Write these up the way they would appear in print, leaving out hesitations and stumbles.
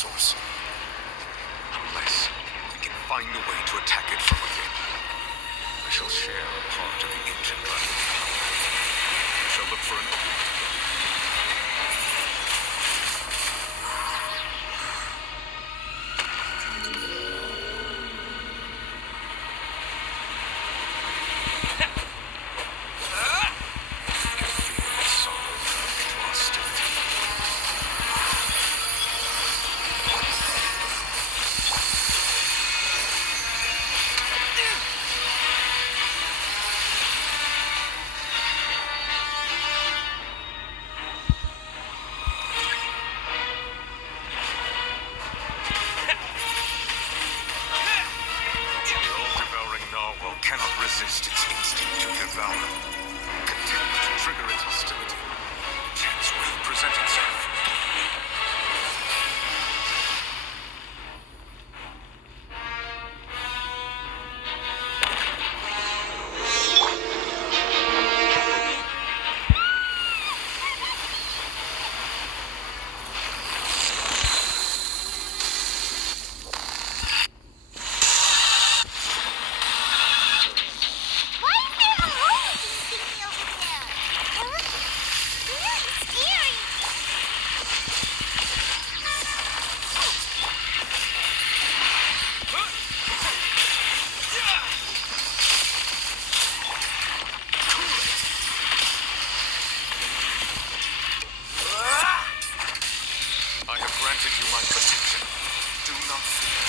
source. Unless we can find a way to attack it from within. I shall share a part of the ancient dragon power. We shall look for an opening together. Resist its instinct to devour. Continue to trigger its hostility. Chance will present itself. Granted you my protection. Do not fear.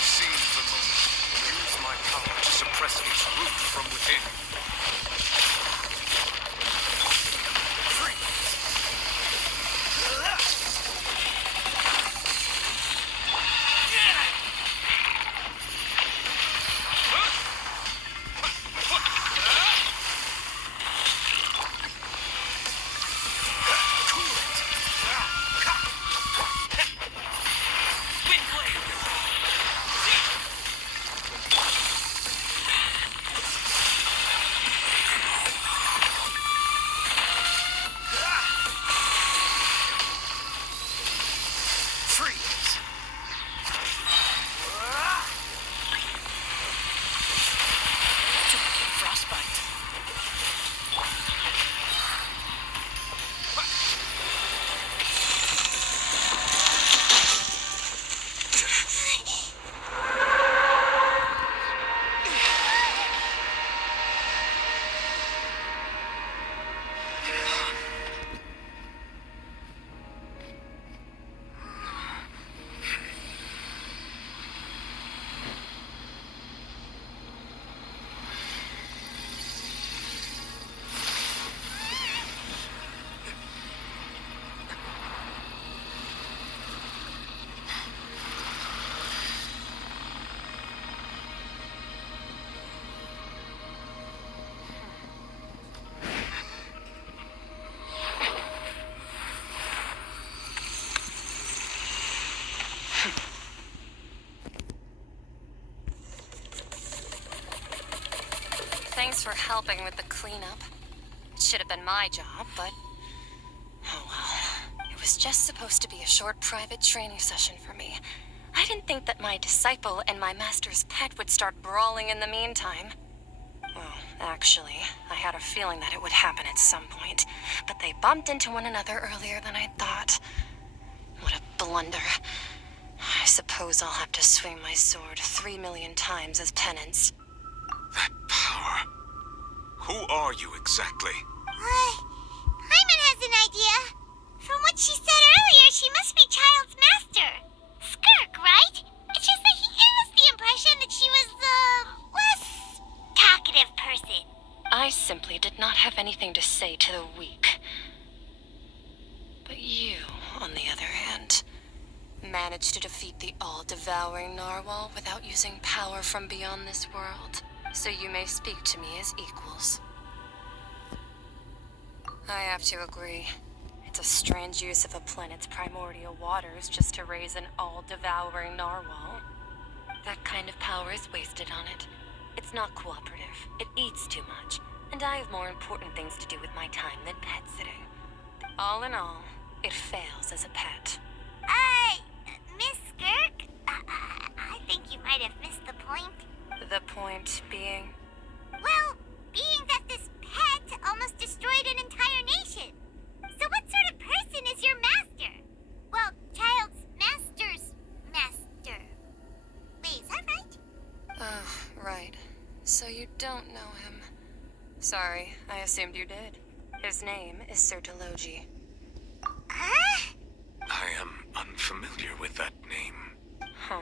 Seize the moment. Use my power to suppress its root from within. Thanks for helping with the cleanup. It should have been my job, but... oh well. It was just supposed to be a short private training session for me. I didn't think that my disciple and my master's pet would start brawling in the meantime. Well, actually, I had a feeling that it would happen at some point, but they bumped into one another earlier than I thought. What a blunder. I suppose I'll have to swing my sword 3 million times as penance. That power. Who are you exactly? Hyman has an idea. From what she said earlier, she must be Child's master. Skirk, right? It's just that he gave us the impression that she was the less talkative person. I simply did not have anything to say to the weak. But you, on the other hand, managed to defeat the all-devouring narwhal without using power from beyond this world. So you may speak to me as equals. I have to agree. It's a strange use of a planet's primordial waters just to raise an all-devouring narwhal. That kind of power is wasted on it. It's not cooperative. It eats too much. And I have more important things to do with my time than pet sitting. All in all, it fails as a pet. Maybe So you don't know him. Sorry, I assumed you did. His name is Sir Delogi. Huh? I am unfamiliar with that name. Huh.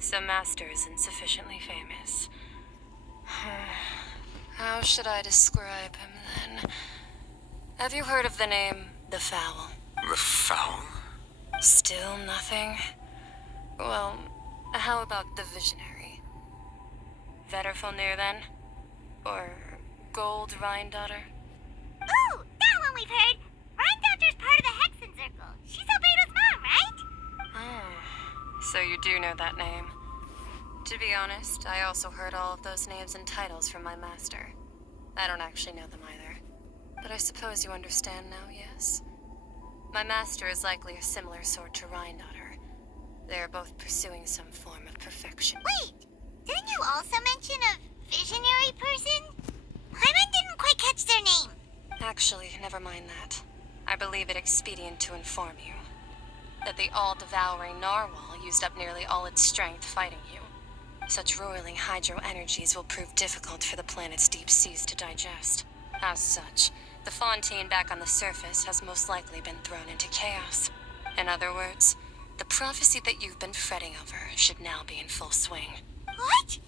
So Master isn't sufficiently famous. How should I describe him then? Have you heard of the name The Fowl? The Fowl? Still nothing? Well, how about the Visionary? Vetterfulnir then? Or Gold Rhine-Daughter? Ooh, that one we've heard. Rhine-Daughter's part of the Hexen Circle. She's Albedo's mom, right? Oh, so you do know that name. To be honest, I also heard all of those names and titles from my master. I don't actually know them either. But I suppose you understand now, yes? My master is likely a similar sort to Rhine-Daughter. They are both pursuing some form of perfection. Wait, didn't you also mention a visionary person? Paimon didn't quite catch their name. Actually, never mind that. I believe it expedient to inform you that the all-devouring narwhal used up nearly all its strength fighting you. Such roiling hydro energies will prove difficult for the planet's deep seas to digest. As such, the Fontaine back on the surface has most likely been thrown into chaos. In other words, the prophecy that you've been fretting over should now be in full swing. What?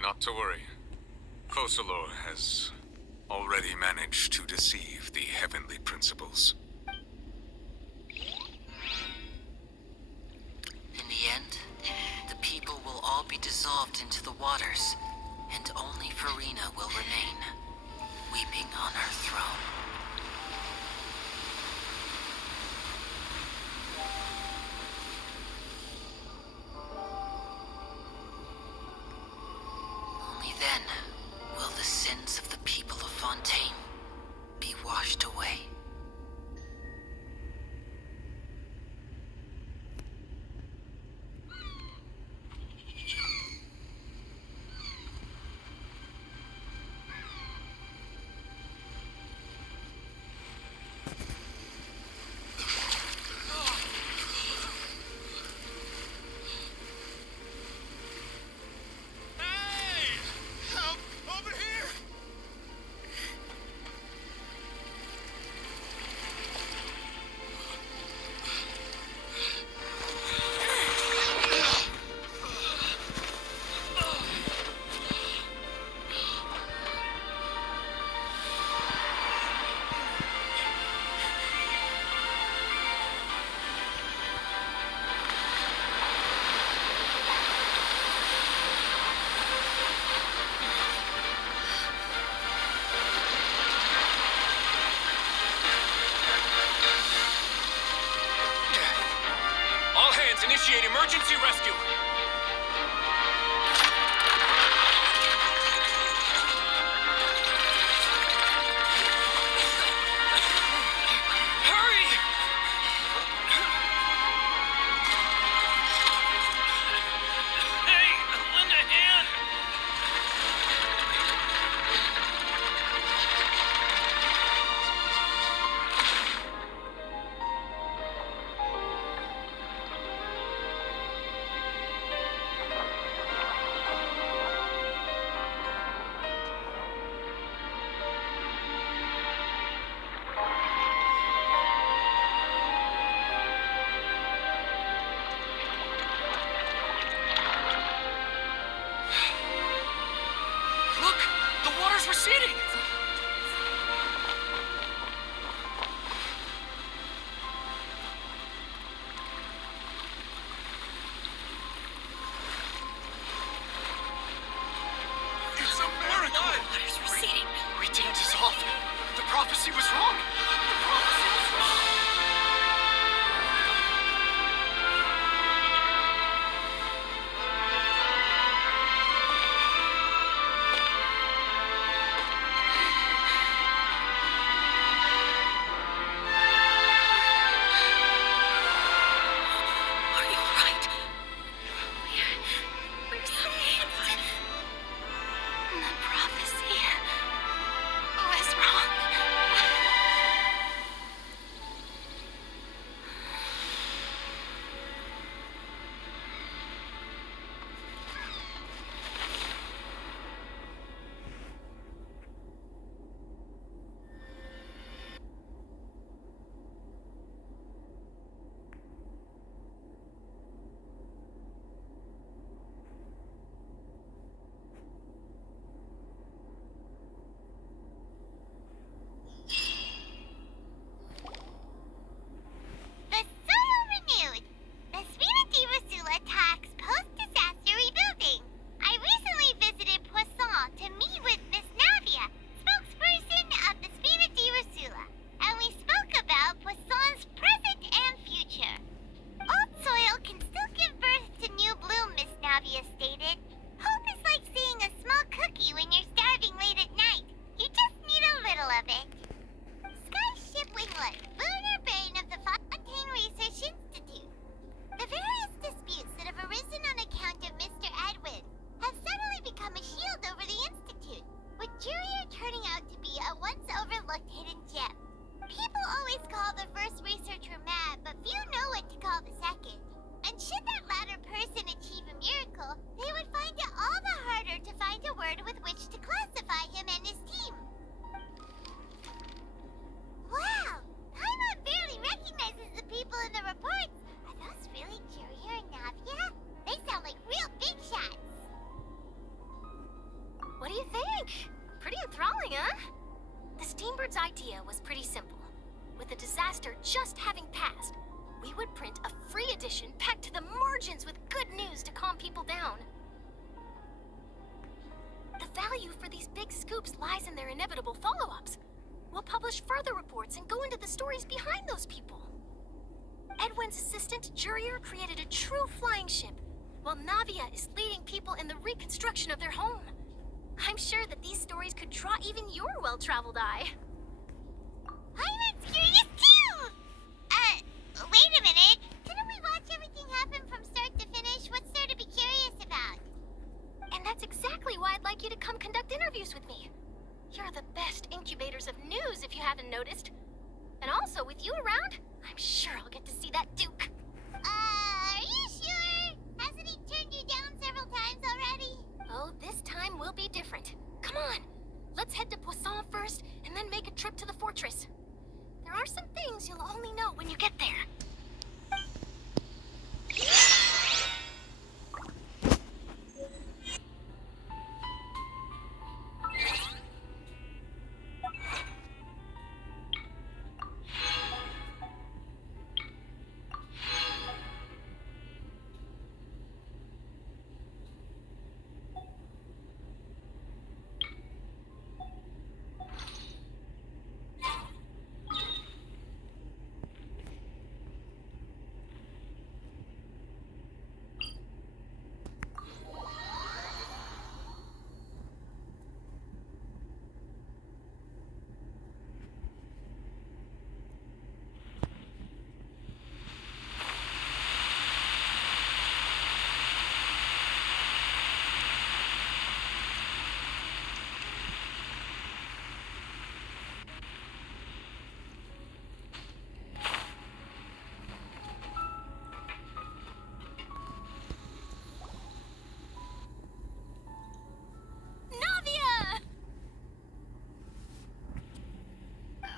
Not to worry. Focalor has already managed to deceive the heavenly principles. In the end, the people will all be dissolved into the waters, and only Farina will remain, weeping on her throne. Only then will the sins of the people of Fontaine be washed away. Initiate emergency rescue! Hurry! Hey, lend a hand! Look! The water's receding! It's a miracle! The water's receding. We didn't dissolve. The prophecy was wrong. The prophecy was wrong. Are you alright? We're saved. The prophecy was wrong. a once overlooked hidden gem. People always call the first researcher mad, but few know what to call the second. And should that latter person achieve a miracle, they would find it all the harder to find a word with which to classify him and his team. Wow! Paimon barely recognizes the people in the reports. Are those really Jurier and Navia? They sound like real big shots. What do you think? Pretty enthralling, huh? The Steambird's idea was pretty simple. With the disaster just having passed, we would print a free edition packed to the margins with good news to calm people down. The value for these big scoops lies in their inevitable follow-ups. We'll publish further reports and go into the stories behind those people. Edwin's assistant, Jurier, created a true flying ship, while Navia is leading people in the reconstruction of their home. I'm sure that these stories could draw even your well-traveled eye. Paimon's curious too! Wait a minute. Couldn't we watch everything happen from start to finish? What's there to be curious about? And that's exactly why I'd like you to come conduct interviews with me. You're the best incubators of news, if you haven't noticed. And also, with you around, I'm sure I'll get to see that Duke. Are you sure? Hasn't he turned you down several times already? Oh, this time will be different. Come on, let's head to Poisson first, and then make a trip to the fortress. There are some things you'll only know when you get there.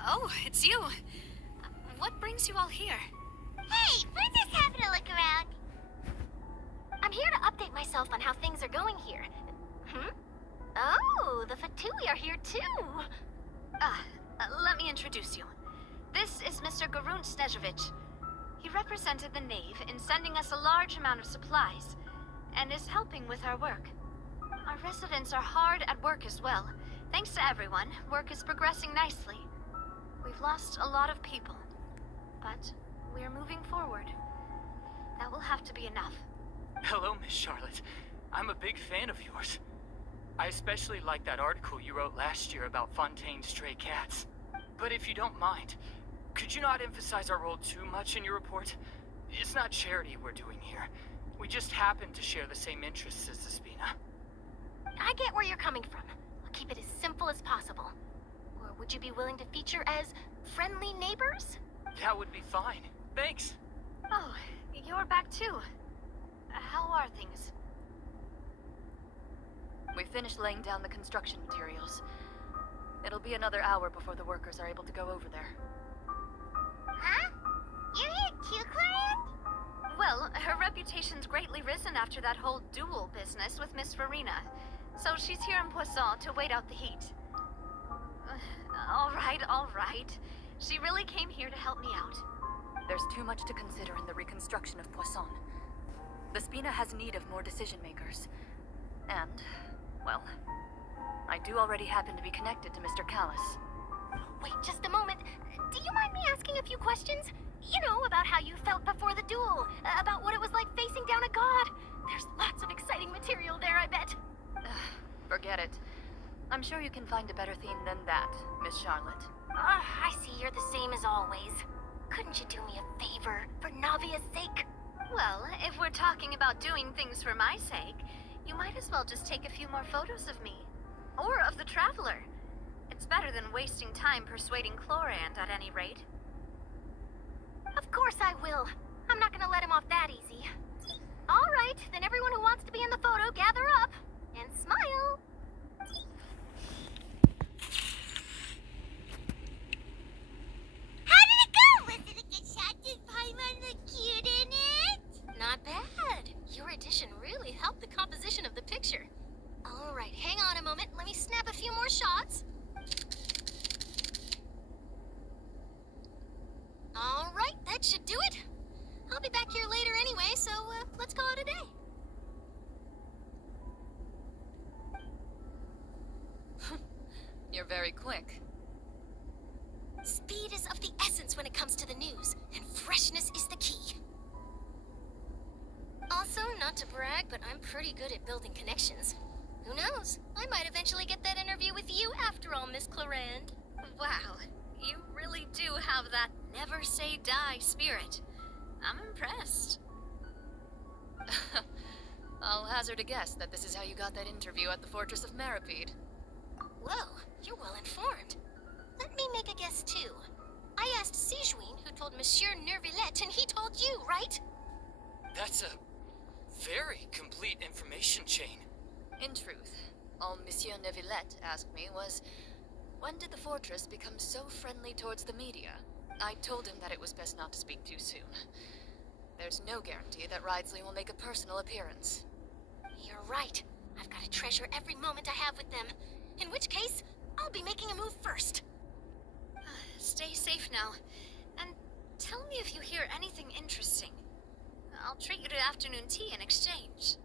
Oh, it's you. What brings you all here? Hey, we're just having a look around. I'm here to update myself on how things are going here. Oh, the Fatui are here too. Let me introduce you. This is Mr. Garun Snežević. He represented the Nave in sending us a large amount of supplies, and is helping with our work. Our residents are hard at work as well. Thanks to everyone, work is progressing nicely. We've lost a lot of people, but we're moving forward. That will have to be enough. Hello, Miss Charlotte. I'm a big fan of yours. I especially like that article you wrote last year about Fontaine's stray cats. But if you don't mind, could you not emphasize our role too much in your report? It's not charity we're doing here. We just happen to share the same interests as the Spina. I get where you're coming from. I'll keep it as simple as possible. Or would you be willing to feature as friendly neighbors? That would be fine. Thanks. Oh, you're back too. How are things? We finished laying down the construction materials. It'll be another hour before the workers are able to go over there. Huh? You're here too, Corian? Well, her reputation's greatly risen after that whole duel business with Miss Farina. So she's here in Poisson to wait out the heat. All right. She really came here to help me out. There's too much to consider in the reconstruction of Poisson. The Spina has need of more decision makers. And, well, I do already happen to be connected to Mr. Callis. Wait just a moment. Do you mind me asking a few questions? You know, about how you felt before the duel, about what it was like facing down a god. There's lots of exciting material there, I bet. Forget it. I'm sure you can find a better theme than that, Miss Charlotte. I see you're the same as always. Couldn't you do me a favor, for Navia's sake? Well, if we're talking about doing things for my sake, you might as well just take a few more photos of me. Or of the Traveler. It's better than wasting time persuading Chlorand at any rate. Of course I will. I'm not gonna let him off that easy. All right, then everyone who wants to be in the photo, gather up and smile. How did it go? Was it a good shot? Did Paimon look cute in it? Not bad. Your addition really helped the composition of the picture. All right, hang on a moment. Let me snap a few more shots. All right, that should do it. I'll be back here later anyway, so let's call it a day. You're very quick. Speed is of the essence when it comes to the news, and freshness is the key. Also, not to brag, but I'm pretty good at building connections. Who knows? I might eventually get that interview with you after all, Miss Clorand. Wow, you really do have that never say die spirit. I'm impressed. I'll hazard a guess that this is how you got that interview at the Fortress of Maripede. Whoa, you're well informed. Let me make a guess too. I asked Sijuin, who told Monsieur Nervillette, and he told you, right? That's a very complete information chain. In truth, all Monsieur Neuvillette asked me was, when did the Fortress become so friendly towards the media? I told him that it was best not to speak too soon. There's no guarantee that Ridesley will make a personal appearance. You're right. I've got to treasure every moment I have with them. In which case, I'll be making a move first. Stay safe now. And tell me if you hear anything interesting. I'll treat you to afternoon tea in exchange.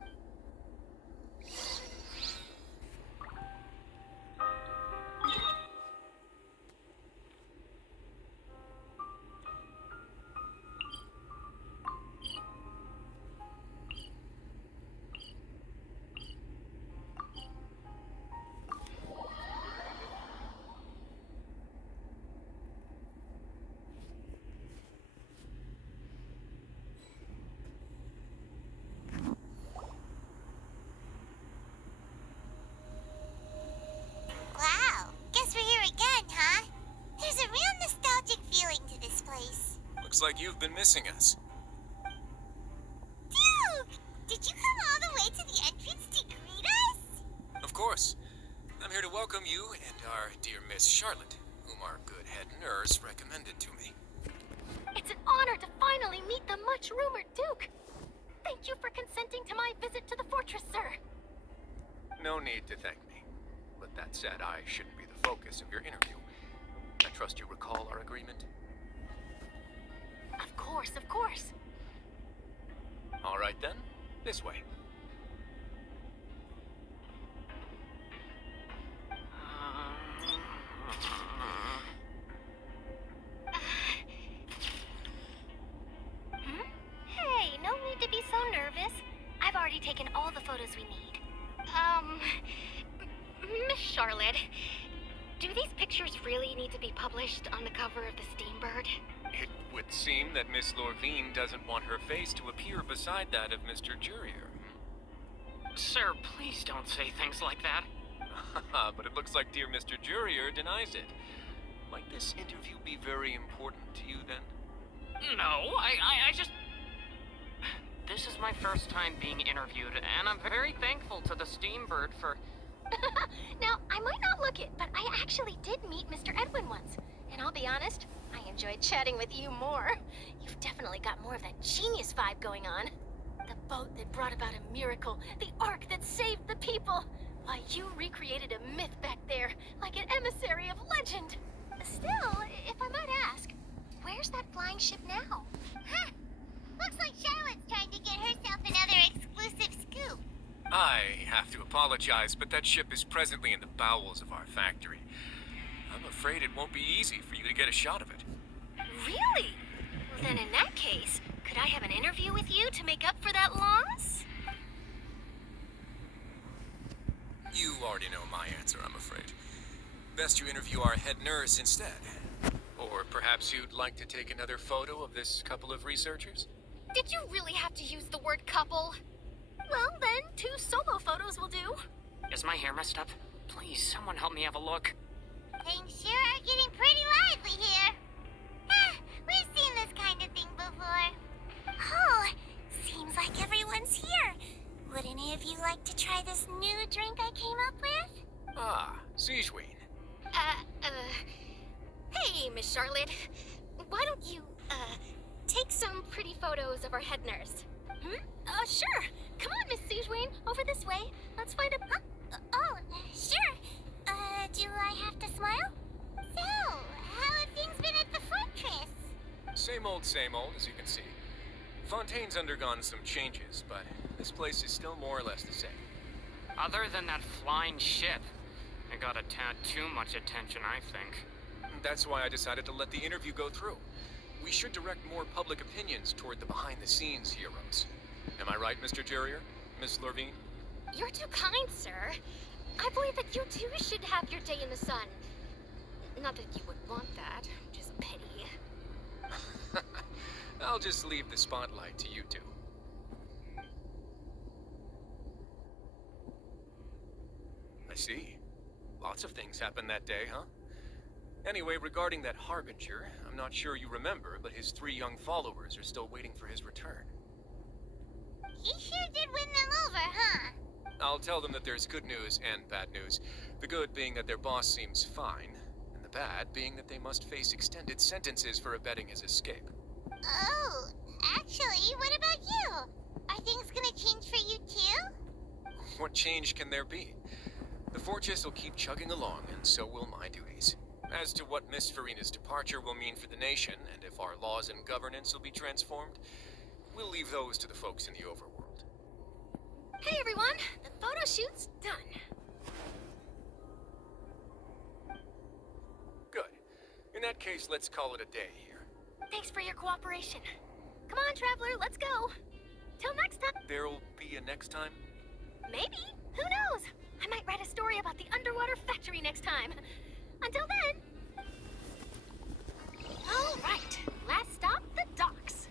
Wow, guess we're here again, huh? There's a real nostalgic feeling to this place. Looks like you've been missing us. Duke! Did you come all the way to the entrance to greet us? Of course. I'm here to welcome you and our dear Miss Charlotte, whom our good head nurse recommended to me. It's an honor to finally meet the much-rumored Duke. Thank you for consenting to my visit to the fortress, sir. No need to thank me. But that said, I shouldn't be the focus of your interview. I trust you recall our agreement? Of course, of course. All right then, this way. Hey, no need to be so nervous. I've already taken all the photos we need. Miss Charlotte, do these pictures really need to be published on the cover of the Steambird? It would seem that Miss Lorvine doesn't want her face to appear beside that of Mr. Jurier. Sir, please don't say things like that. But it looks like dear Mr. Jurier denies it. Might this interview be very important to you then? No, I just... This is my first time being interviewed, and I'm very thankful to the Steambird for... Now, I might not look it, but I actually did meet Mr. Edwin once. And I'll be honest, I enjoyed chatting with you more. You've definitely got more of that genius vibe going on. The boat that brought about a miracle, the ark that saved the people. Why, you recreated a myth back there, like an emissary of legend. Still, if I might ask, where's that flying ship now? Huh. Looks like Charlotte's trying to get herself another exclusive scoop. I have to apologize, but that ship is presently in the bowels of our factory. I'm afraid it won't be easy for you to get a shot of it. Really? Well, then in that case, could I have an interview with you to make up for that loss? You already know my answer, I'm afraid. Best you interview our head nurse instead. Or perhaps you'd like to take another photo of this couple of researchers? Did you really have to use the word couple? Well, then, 2 solo photos will do. Is my hair messed up? Please, someone help me have a look. Things sure are getting pretty lively here. We've seen this kind of thing before. Oh, seems like everyone's here. Would any of you like to try this new drink I came up with? Ah, Siegeween. Hey, Miss Charlotte. Why don't you, take some pretty photos of our head nurse? Sure. Come on, Miss Siegeween. Over this way. Let's find a... Sure. Do I have to smile? So, how have things been at the fortress? Same old, as you can see. Fontaine's undergone some changes, but this place is still more or less the same. Other than that flying ship, it got a tad too much attention, I think. That's why I decided to let the interview go through. We should direct more public opinions toward the behind-the-scenes heroes. Am I right, Mr. Jurrier? Miss Lorvine? You're too kind, sir. I believe that you too should have your day in the sun. Not that you would want that, which is a pity. I'll just leave the spotlight to you two. I see. Lots of things happened that day, huh? Anyway, regarding that Harbinger, I'm not sure you remember, but his 3 young followers are still waiting for his return. He sure did win them over, huh? I'll tell them that there's good news and bad news. The good being that their boss seems fine, and the bad being that they must face extended sentences for abetting his escape. Oh, actually, what about you? Are things gonna change for you too? What change can there be? The fortress will keep chugging along, and so will my duties. As to what Miss Farina's departure will mean for the nation, and if our laws and governance will be transformed, we'll leave those to the folks in the overworld. Hey, everyone. The photo shoot's done. Good. In that case, let's call it a day here. Thanks for your cooperation. Come on, Traveler, let's go. Till next time. There'll be a next time? Maybe. Who knows? I might write a story about the underwater factory next time. Until then. All right. Last stop, the docks.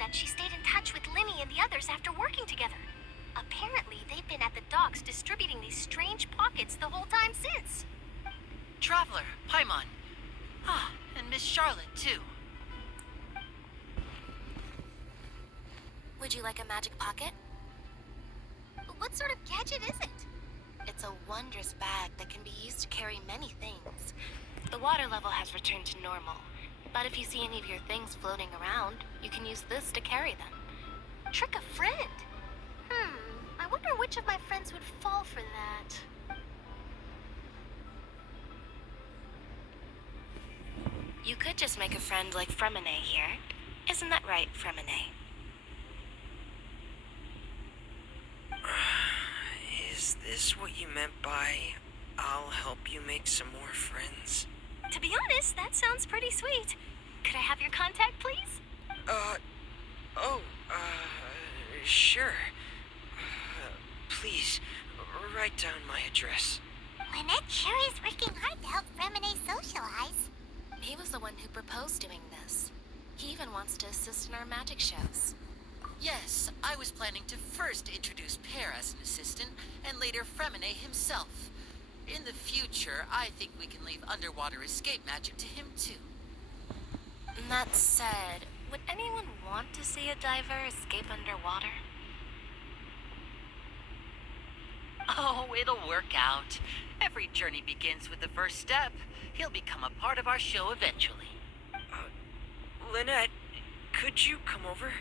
That she stayed in touch with Linny and the others after working together. Apparently, they've been at the docks distributing these strange pockets the whole time since. Traveler, Paimon. Ah, and Miss Charlotte, too. Would you like a magic pocket? What sort of gadget is it? It's a wondrous bag that can be used to carry many things. The water level has returned to normal, but if you see any of your things floating around, you can use this to carry them. Trick a friend? I wonder which of my friends would fall for that. You could just make a friend like Fremine here. Isn't that right, Fremine? Is this what you meant by, I'll help you make some more friends? To be honest, that sounds pretty sweet. Could I have your contact, please? Sure. Please, write down my address. Lynette sure is working hard to help Fremine socialize. He was the one who proposed doing this. He even wants to assist in our magic shows. Yes, I was planning to first introduce Per as an assistant, and later Fremine himself. In the future, I think we can leave underwater escape magic to him, too. That said, would anyone want to see a diver escape underwater? Oh, it'll work out. Every journey begins with the first step. He'll become a part of our show eventually. Lynette, could you come over?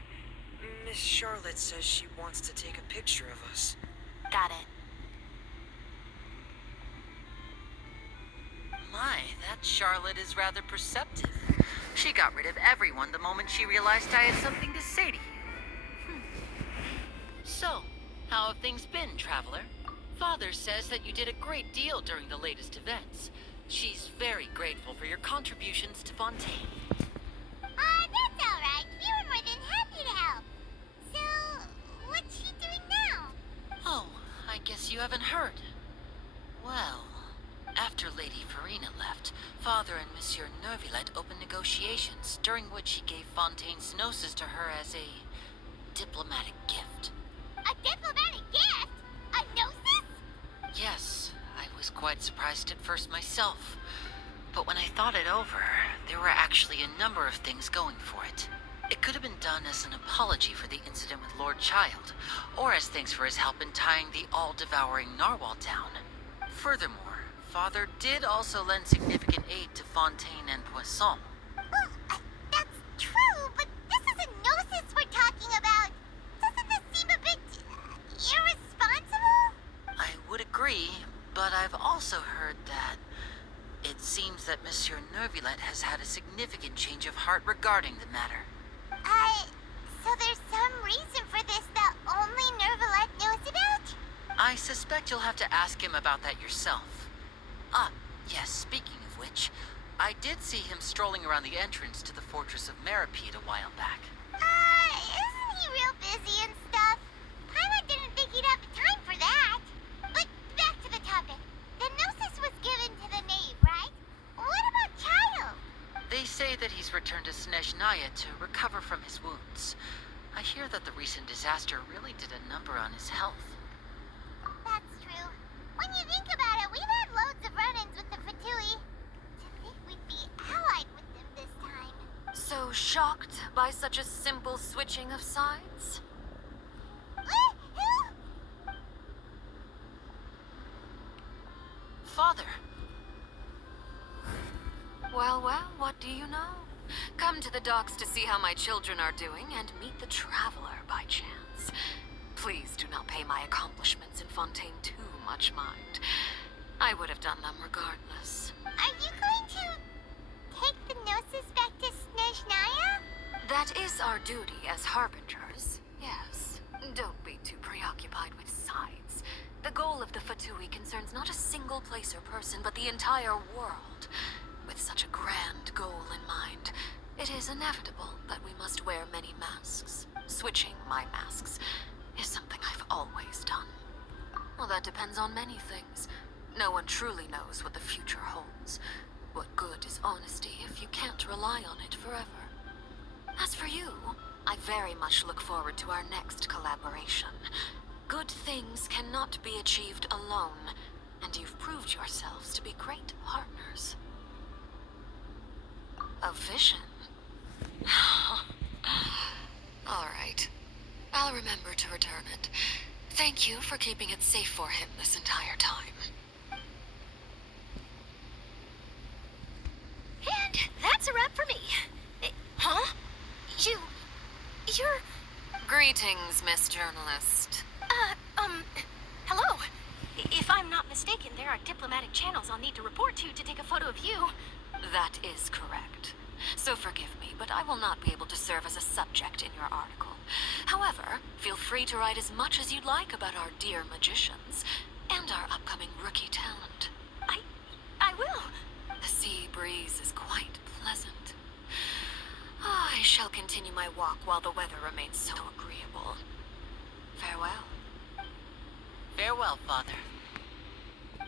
Miss Charlotte says she wants to take a picture of us. Got it. My, that Charlotte is rather perceptive. She got rid of everyone the moment she realized I had something to say to you. So, how have things been, Traveler? Father says that you did a great deal during the latest events. She's very grateful for your contributions to Fontaine. That's alright. We were more than happy to help. So, what's she doing now? Oh, I guess you haven't heard. Well, after Lady Farina left, Father and Monsieur Nervillet opened negotiations, during which he gave Fontaine's gnosis to her as a diplomatic gift. A diplomatic gift? A gnosis? Yes, I was quite surprised at first myself. But when I thought it over, there were actually a number of things going for it. It could have been done as an apology for the incident with Lord Child, or as thanks for his help in tying the all-devouring narwhal down. Furthermore, Father did also lend significant aid to Fontaine and Poisson. Well, that's true, but this is a gnosis we're talking about. Doesn't this seem a bit irresponsible? I would agree, but I've also heard that it seems that Monsieur Nervillet has had a significant change of heart regarding the matter. So there's some reason for this that only Nervillet knows about? I suspect you'll have to ask him about that yourself. Yes, speaking of which, I did see him strolling around the entrance to the Fortress of Meripede a while back. Isn't he real busy and stuff? Paimon didn't think he'd have the time for that. But back to the topic. The gnosis was given to the knave, right? What about Child? They say that he's returned to Snezhnaya to recover from his wounds. I hear that the recent disaster really did a number on his health. That's true. When you think about it, we've had loads of run-ins with the Fatui. To think we'd be allied with them this time. So shocked by such a simple switching of sides? Who? Father! Well, what do you know? Come to the docks to see how my children are doing and meet the Traveler by chance. Please do not pay my accomplishments in Fontaine too much mind. I would have done them regardless. Are you going to take the gnosis back to Snezhnaya? That is our duty as harbingers, yes. Don't be too preoccupied with sides. The goal of the Fatui concerns not a single place or person, but the entire world. With such a grand goal in mind, it is inevitable that we must wear many masks. Switching my masks is something I've always done. Well, that depends on many things. No one truly knows what the future holds. What good is honesty if you can't rely on it forever? As for you, I very much look forward to our next collaboration. Good things cannot be achieved alone, and you've proved yourselves to be great partners. A vision? All right. I'll remember to return it. Thank you for keeping it safe for him this entire time. And that's a wrap for me. Huh? You're... Greetings, Miss Journalist. Hello. If I'm not mistaken, there are diplomatic channels I'll need to report to take a photo of you. That is correct. So forgive me, but I will not be able to serve as a subject in your article. However, feel free to write as much as you'd like about our dear magicians and our upcoming rookie talent. I will. The sea breeze is quite pleasant. I shall continue my walk while the weather remains so agreeable. Farewell. Farewell, Father.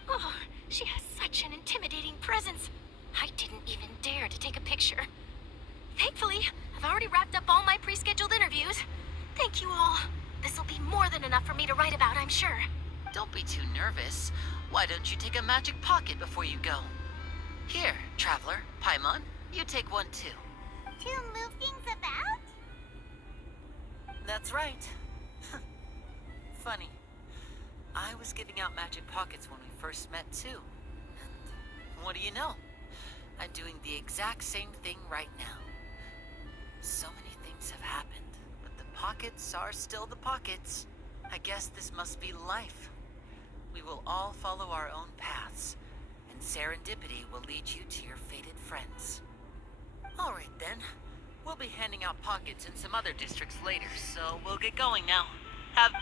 Oh, she has such an intimidating presence. I didn't even dare to take a picture. Thankfully, I've already wrapped up all my pre-scheduled interviews. Thank you all. This'll be more than enough for me to write about, I'm sure. Don't be too nervous. Why don't you take a magic pocket before you go? Here, Traveler, Paimon, you take one too. To move things about? That's right. Funny. I was giving out magic pockets when we first met, too. And what do you know? I'm doing the exact same thing right now. So many things have happened, but the pockets are still the pockets. I guess this must be life. We will all follow our own paths, and serendipity will lead you to your fated friends. All right, then. We'll be handing out pockets in some other districts later, so we'll get going now. Have... Well,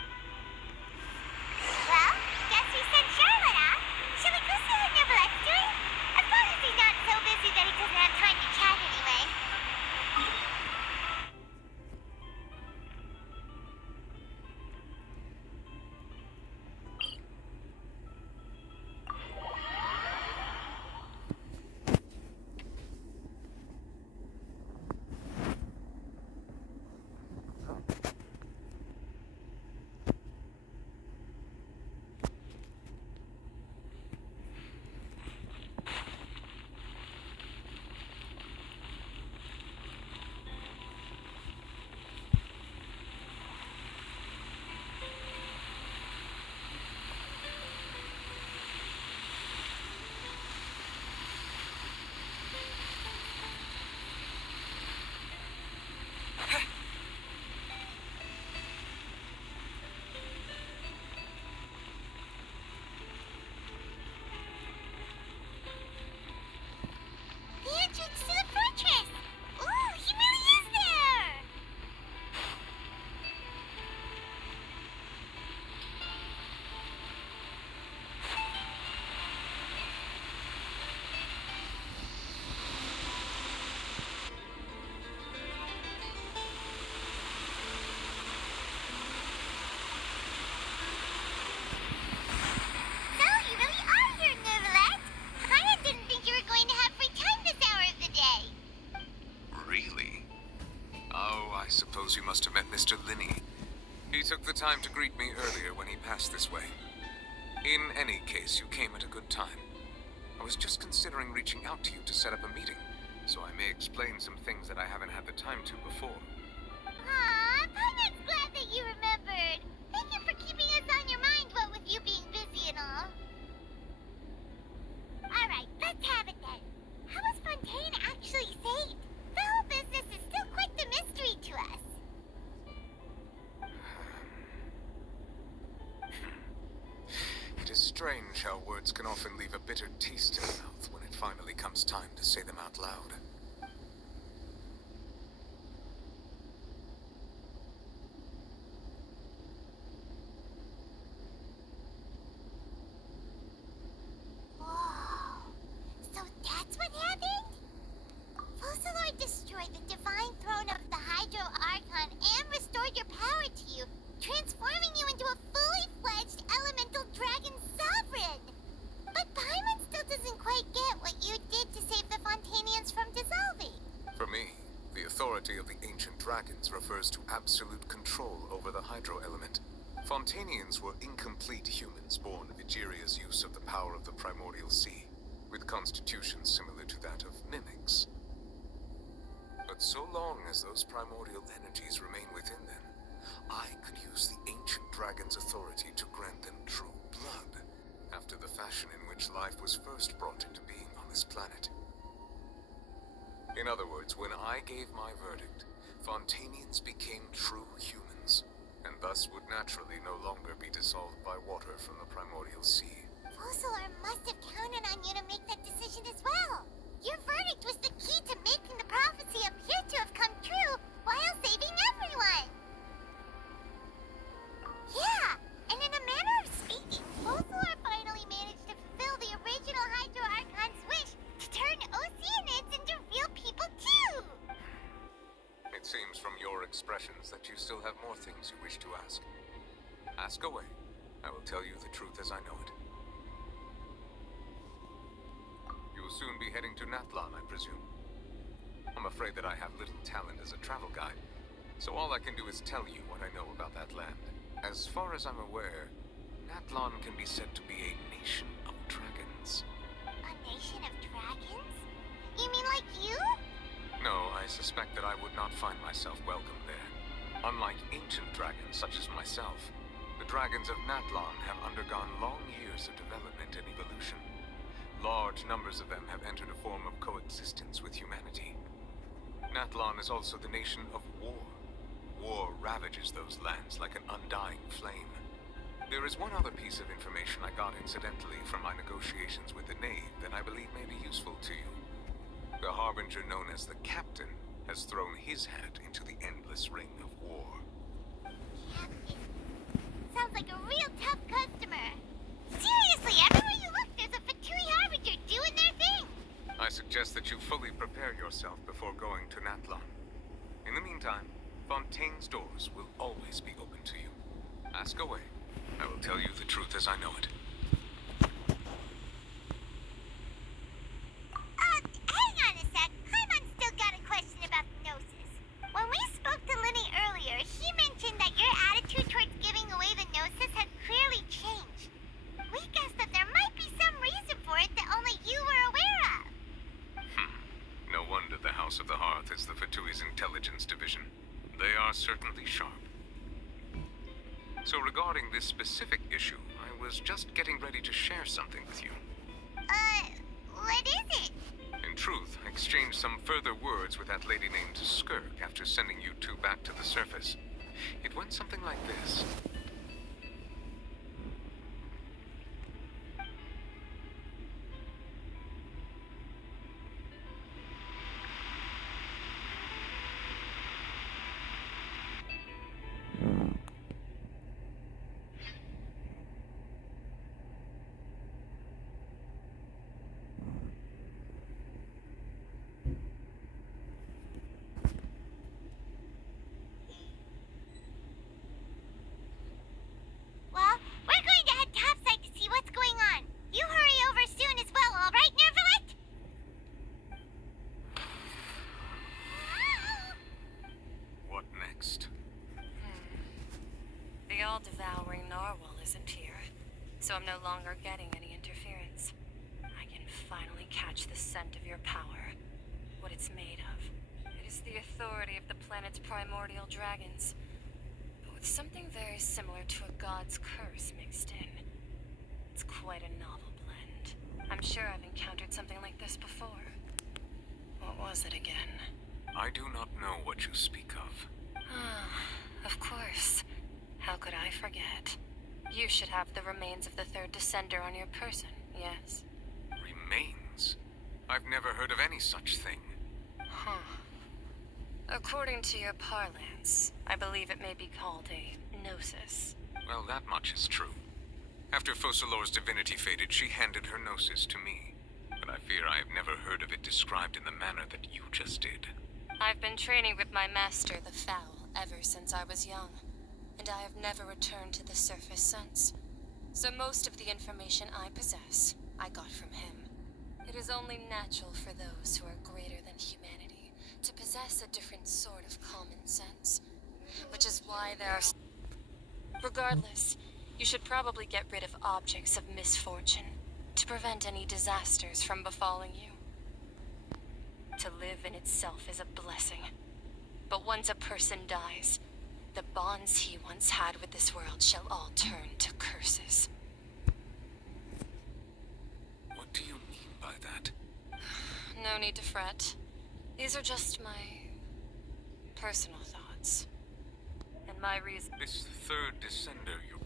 guess we sent Charlotte off. Shall we go see what Nivelette's doing? As long as he's not so busy that he doesn't have time to chat anyway. The entrance to the fortress! Ooh, he really is there! So, you really are here, Nivelette! I didn't think you were going to have free time this hour of the day. Really? Oh, I suppose you must have met Mr. Linney. He took the time to greet me earlier when he passed this way. In any case, you came at a good time. I was just considering reaching out to you to set up a meeting, so I may explain some things that I haven't had the time to before. Aw, Paimon's glad that you remembered. Thank you for keeping us on your mind, what with you being busy and all. Alright, let's have it then. How was Fontaine actually saved? The whole business is still quite the mystery to us. It is strange how words can often leave a bitter taste in the mouth when it finally comes time to say them out loud. Whoa. So that's what happened? Focalord destroyed the divine throne of the Hydro Archon and restored your power to you, transforming you into a fully fledged elemental dragon sovereign. But Paimon still doesn't quite get what you did to save the Fontainians from dissolving. For me, the authority of the ancient dragons refers to absolute control over the hydro element. Fontainians were incomplete humans born of Egeria's use of the power of the primordial sea, with constitutions similar to that of mimics. But so long as those primordial energies remain within them, I could use the ancient dragon's authority to grant them true blood, after the fashion in which life was first brought into being on this planet. In other words, when I gave my verdict, Fontainians became true humans, and thus would naturally no longer be dissolved by water from the primordial sea. Focalord must have counted on you to make that decision as well. Your verdict was the key to making the prophecy appear to have come true while saving everyone. Yeah, and in a manner of speaking, Focalord finally managed to fulfill the original Hydro Archon's wish to turn Oceanids into real people too. It seems from your expressions that you still have more things you wish to ask. Ask away. I will tell you the truth as I know it. You will soon be heading to Natlan, I presume. I'm afraid that I have little talent as a travel guide, so all I can do is tell you what I know about that land. As far as I'm aware, Natlan can be said to be a nation of dragons. A nation of dragons? You mean like you? No, I suspect that I would not find myself welcome there. Unlike ancient dragons such as myself, The dragons of Natlan have undergone long years of development and evolution. Large numbers of them have entered a form of coexistence with humanity. Natlan is also the nation of war. War ravages those lands like an undying flame. There is one other piece of information I got incidentally from my negotiations with the Knave that I believe may be useful to you. The Harbinger known as the Captain has thrown his hat into the endless ring of war. Captain. Sounds like a real tough customer. Seriously, everywhere you look, there's a Fatui Harbinger doing their thing. I suggest that you fully prepare yourself before going to Natlan. In the meantime, Fontaine's doors will always be open to you. Ask away. I will tell you the truth as I know it. Hang on a sec. Paimon's still got a question about the Gnosis. When we spoke to Lenny earlier, he mentioned that your attitude towards giving away the Gnosis had clearly changed. We guessed that there might be some reason for it that only you were aware of. No wonder the House of the Hearth is the Fatui's intelligence division. They are certainly sharp. So regarding this specific issue, I was just getting ready to share something with you. What is it? In truth, I exchanged some further words with that lady named Skirk after sending you two back to the surface. It went something like this. Well, we're going to head topside to see what's going on. You hurry over soon as well, all right, Nervalet? What next? The all-devouring narwhal isn't here, so I'm no longer getting any interference. I can finally catch the scent of your power, what it's made of. It is the authority of the planet's primordial dragons, but with something very similar to a god's curse mixed in. It's quite a novel blend. I'm sure I've encountered something like this before. What was it again? I do not know what you speak of. Of course. How could I forget? You should have the remains of the third descender on your person, yes? Remains? I've never heard of any such thing. According to your parlance, I believe it may be called a gnosis. Well, that much is true. After Focalor's divinity faded, she handed her gnosis to me. But I fear I have never heard of it described in the manner that you just did. I've been training with my master, the Foul, ever since I was young, and I have never returned to the surface since. So most of the information I possess, I got from him. It is only natural for those who are greater than humanity to possess a different sort of common sense, which is why there are... Regardless, you should probably get rid of objects of misfortune to prevent any disasters from befalling you. To live in itself is a blessing. But once a person dies, the bonds he once had with this world shall all turn to curses. What do you mean by that? No need to fret. These are just my personal thoughts. And my reason... This third descender you...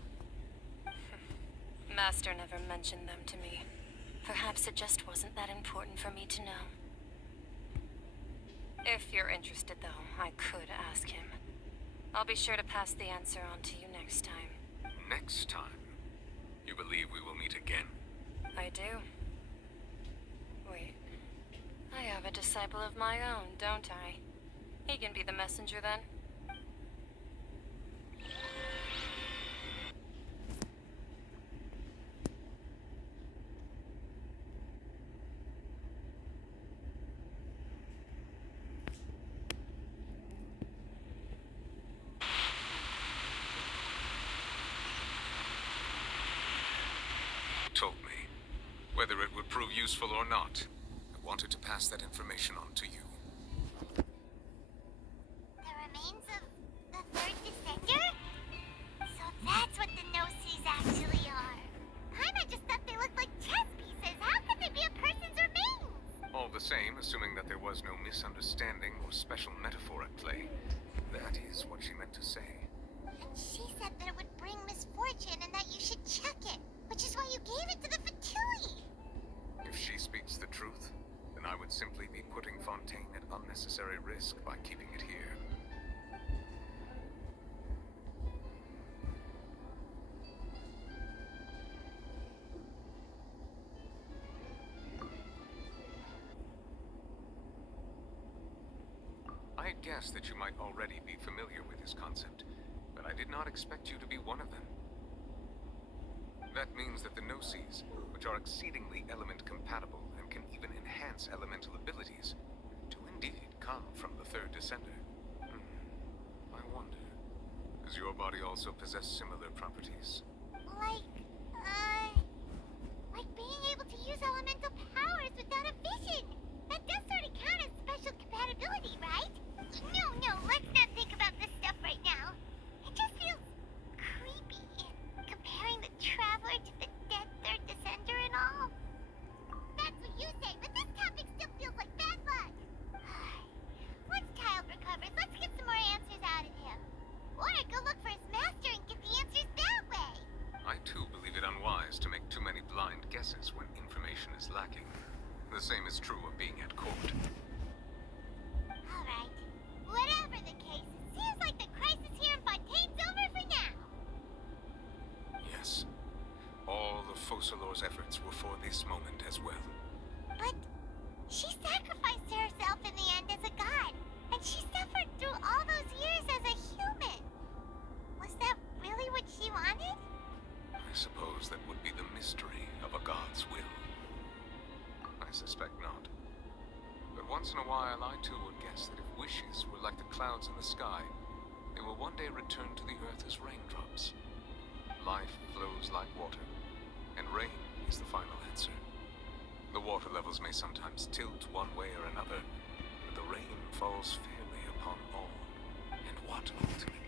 Master never mentioned them to me. Perhaps it just wasn't that important for me to know. If you're interested, though, I could ask him. I'll be sure to pass the answer on to you next time. Next time? You believe we will meet again? I do. Wait. I have a disciple of my own, don't I? He can be the messenger then. Told me. Whether it would prove useful or not, I wanted to pass that information on to you. The remains of the third descender? So that's what the special metaphor at play. That is what she meant to say. And she said that it would bring misfortune and that you should chuck it, which is why you gave it to the Fatui. If she speaks the truth, then I would simply be putting Fontaine at unnecessary risk by keeping it here. I had guessed that you might already be familiar with this concept, but I did not expect you to be one of them. That means that the Gnosis, which are exceedingly element compatible and can even enhance elemental abilities, do indeed come from the third descender. I wonder, does your body also possess similar properties? Like being able to use elemental powers without a vision. That does sort of count as special compatibility, right? No, let's not think about this stuff right now. It just feels creepy, comparing the Traveler to the dead third descender and all. That's what you say, but this topic still feels like bad luck. Once Child recovers, let's get some more answers out of him. Or go look for his master and get the answers that way. I too believe it unwise to make too many blind guesses when information is lacking. The same is true of being at court. Alright. Whatever the case, it seems like the crisis here in Fontaine's over for now. Yes. All of Focalor's efforts were for this moment as well. But she sacrificed herself in the end as a god, and she suffered through all those years as a human. Was that really what she wanted? I suppose that would be the mystery of a god's will. I suspect not. But once in a while, I too would guess that if wishes were like the clouds in the sky, they will one day return to the earth as raindrops. Life flows like water, and rain is the final answer. The water levels may sometimes tilt one way or another, but the rain falls fairly upon all. And what ultimately